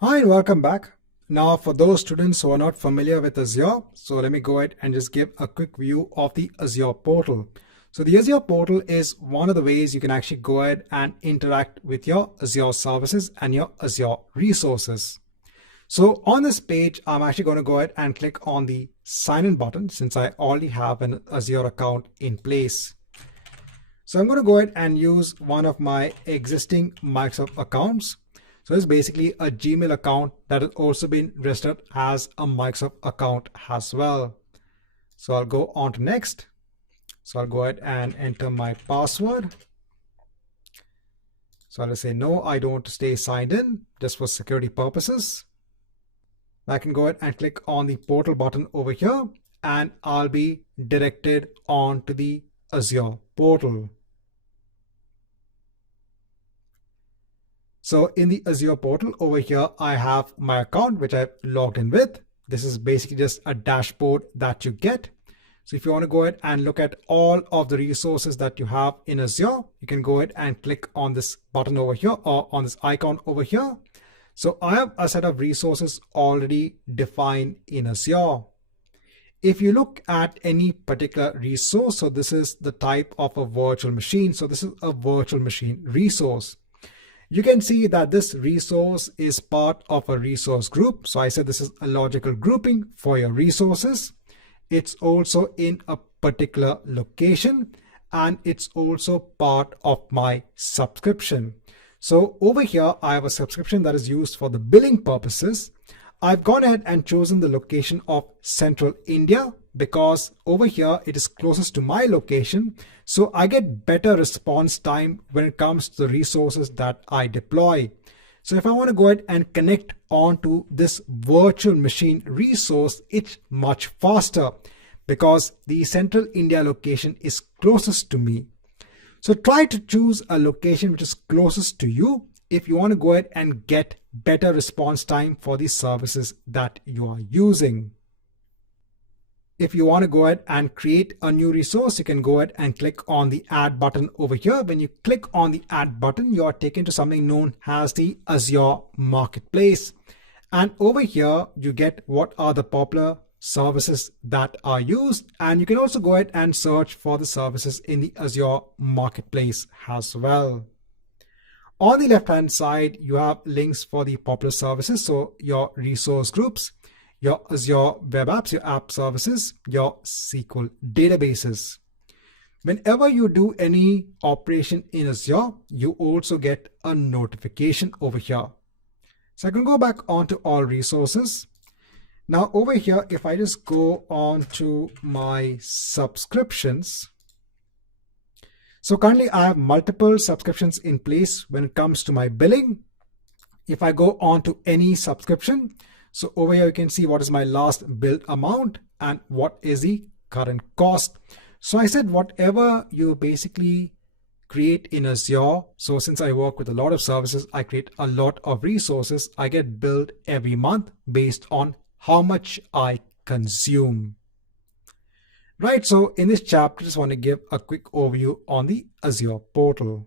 Hi and welcome back. Now for those students who are not familiar with Azure, so let me go ahead and just give a quick view of the Azure portal. So the Azure portal is one of the ways you can actually go ahead and interact with your Azure services and your Azure resources. So on this page, I'm actually going to go ahead and click on the sign in button since I already have an Azure account in place. So I'm going to go ahead and use one of my existing Microsoft accounts. So it's basically a Gmail account that has also been registered as a Microsoft account as well. So I'll go on to next. So I'll go ahead and enter my password. So I'll say no, I don't want to stay signed in just for security purposes. I can go ahead and click on the portal button over here and I'll be directed on to the Azure portal. So in the Azure portal over here, I have my account, which I've logged in with. This is basically just a dashboard that you get. So if you want to go ahead and look at all of the resources that you have in Azure, you can go ahead and click on this button over here or on this icon over here. So I have a set of resources already defined in Azure. If you look at any particular resource, so this is the type of a virtual machine. So this is a virtual machine resource. You can see that this resource is part of a resource group. So I said this is a logical grouping for your resources. It's also in a particular location and it's also part of my subscription. So over here, I have a subscription that is used for the billing purposes. I've gone ahead and chosen the location of Central India because over here it is closest to my location. So I get better response time when it comes to the resources that I deploy. So if I want to go ahead and connect onto this virtual machine resource, it's much faster because the Central India location is closest to me. So try to choose a location which is closest to you if you want to go ahead and get better response time for the services that you are using. If you want to go ahead and create a new resource, you can go ahead and click on the add button over here. When you click on the add button, you are taken to something known as the Azure Marketplace. And over here, you get what are the popular services that are used. And you can also go ahead and search for the services in the Azure Marketplace as well. On the left-hand side, you have links for the popular services. So your resource groups, your Azure web apps, your app services, your SQL databases. Whenever you do any operation in Azure, you also get a notification over here. So I can go back onto all resources. Now over here, if I just go on to my subscriptions, so currently I have multiple subscriptions in place when it comes to my billing. If I go on to any subscription, so over here you can see what is my last billed amount and what is the current cost. So I said whatever you basically create in Azure. So since I work with a lot of services, I create a lot of resources. I get billed every month based on how much I consume. Right, so in this chapter, I just want to give a quick overview on the Azure portal.